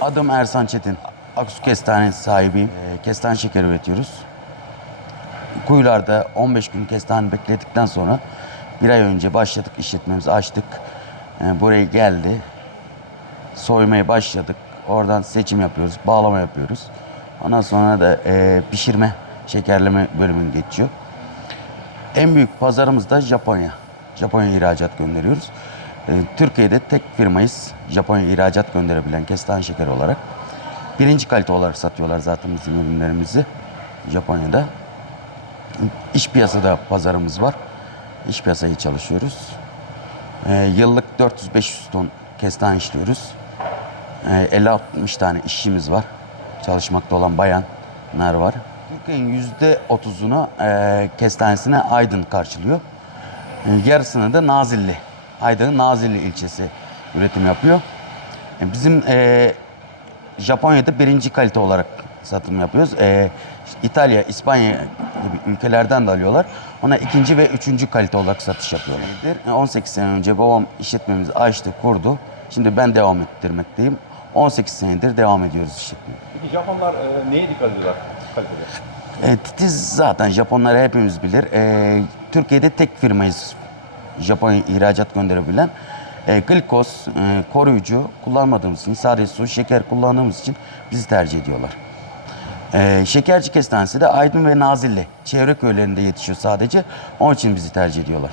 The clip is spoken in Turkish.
Adım Ersan Çetin. Aksu Kestanesi sahibiyim. Ee, e, kestan şeker üretiyoruz. Kuyularda 15 gün kestane bekledikten sonra bir ay önce başladık işletmemizi açtık. Ee, buraya geldi. Soymaya başladık. Oradan seçim yapıyoruz, bağlama yapıyoruz. Ondan sonra da e, pişirme, şekerleme bölümünü geçiyor. En büyük pazarımız da Japonya. Japonya ihracat gönderiyoruz. Ee, Türkiye'de tek firmayız. Japonya ihracat gönderebilen kestane şekeri olarak. Birinci kalite olarak satıyorlar zaten bizim ürünlerimizi Japonya'da. İş piyasada pazarımız var. İş piyasayı çalışıyoruz. Ee, yıllık 400-500 ton kestane işliyoruz. Ee, 50-60 tane işçimiz var. Çalışmakta olan bayanlar var. Türkiye'nin %30'unu e, kestanesine Aydın karşılıyor. E, yarısını da Nazilli. Aydın'ın Nazilli ilçesi üretim yapıyor. E, bizim e, Japonya'da birinci kalite olarak satım yapıyoruz. E, İtalya, İspanya gibi ülkelerden de alıyorlar. Ona ikinci ve üçüncü kalite olarak satış yapıyorlar. E, 18 sene önce babam işletmemizi açtı, kurdu. Şimdi ben devam ettirmekteyim. 18 senedir devam ediyoruz işletmeye. Peki Japonlar e, neye dikkat ediyorlar kalitede? E, titiz zaten Japonları hepimiz bilir. E, Türkiye'de tek firmayız Japonya ihracat gönderebilen. E, glikoz, e, koruyucu kullanmadığımız için, sadece su, şeker kullandığımız için bizi tercih ediyorlar. E, şekerci kestanesi de Aydın ve Nazilli. Çevre köylerinde yetişiyor sadece. Onun için bizi tercih ediyorlar.